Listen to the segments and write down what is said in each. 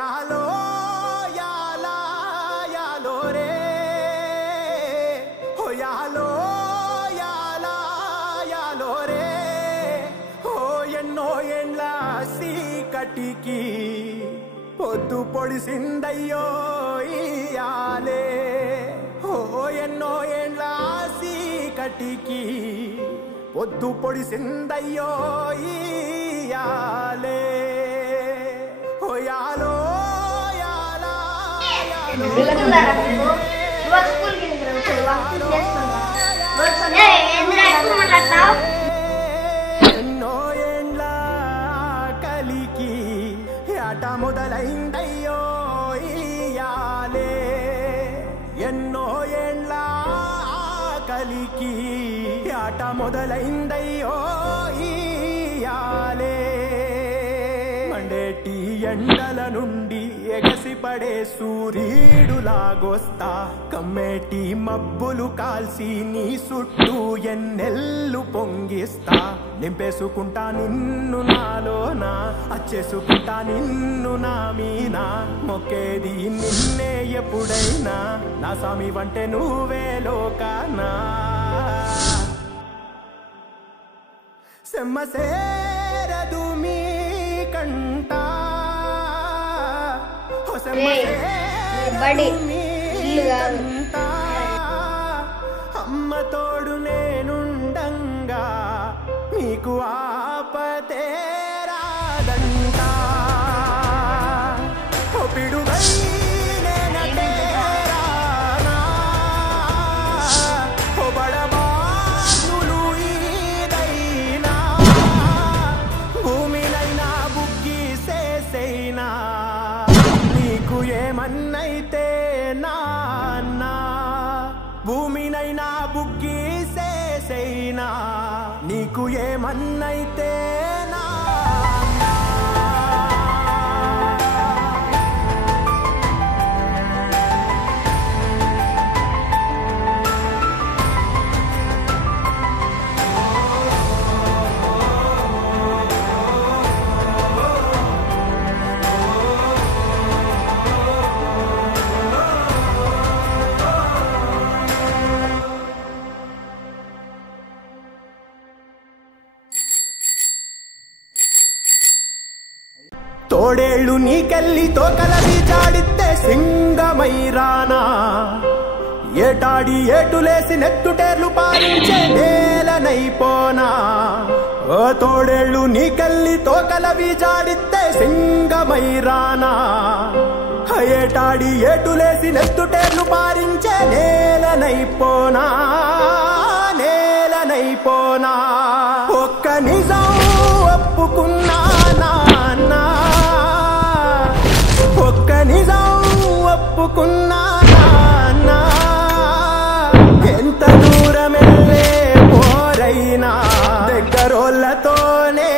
యాలో యాలా యాలో రే ఓ యాలో యాలా యాలో రే ఓ ఎన్నో ఎండ్ల సీకటికి పొద్దు పొడిసిందయ్యో ఇయాలే ఓ ఎన్నో ఎండ్ల సీకటికి పొద్దు పొడిసిందయ్యో ఇయాలే ఓ యాలో యాలా యాలో ఎన్నో ఎండ్ల కలికి ఆట మొదలైందయ్యో ఇయాలే ఎన్నో ఎండ్ల కలికి ఆట మొదలైందయ్యో ఇయాలే మండేటి ఎండల నుండి ఎగసిపడే సూర్యుడులాగొస్తా కమ్మేటి మబ్బులు కాల్సి నీ చుట్టూ ఎన్నెల్లు పొంగిస్తా నింపేసుకుంటా నిన్ను నాలోనా అచ్చేసుకుంటా నిన్ను నా మీనా మొక్కేది నిన్నే ఎప్పుడైనా నా స్వామి వంటే నువ్వే లోకానా సెమ్మసేరదు మీ కంట అమ్మ తోడు నేనుండంగా మీకు ఆపతే రాదంట పిడుగై నేనటేరానా బడబానులు ఈదైనా భూమినైనా బుగ్గి సేసైనా నీకు ఏమన్నైతే నాన్నా భూమినైనా బుగ్గి సేసైనా నీకు ఏమన్నైతే నాన్నా తోడేళ్ళు నీకెళ్ళి తోకలవి జాడితే సింగమైరానా ఏటాడి ఏటులేసి నెత్తుటేర్లు పారించే నేలనైపోనా ఓ తోడేళ్ళు నీకెళ్ళి తోకలవి జాడితే సింగమైరానా ఏటాడి ఏటులేసి నెత్తుటేర్లు పారించే నేలనైపోనా నేలనైపోనా ఒక్క నిజం ఒప్పుకున్నా నాన్నా ఒక్క నిజం ఒప్పుకున్నా నాన్నా ఎంత దూరమెళ్ళే పోరైనా దగ్గరోళ్ళతోనే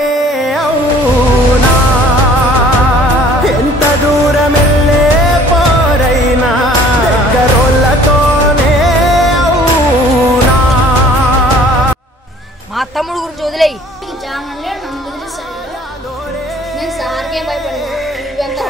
అవునా ఎంత దూరమెళ్ళే పోరైనా దగ్గరోళ్ళతోనే అవునా మా తమ్ముడు గురించి వదిలేయి నేను సార్కే భయపడ్డా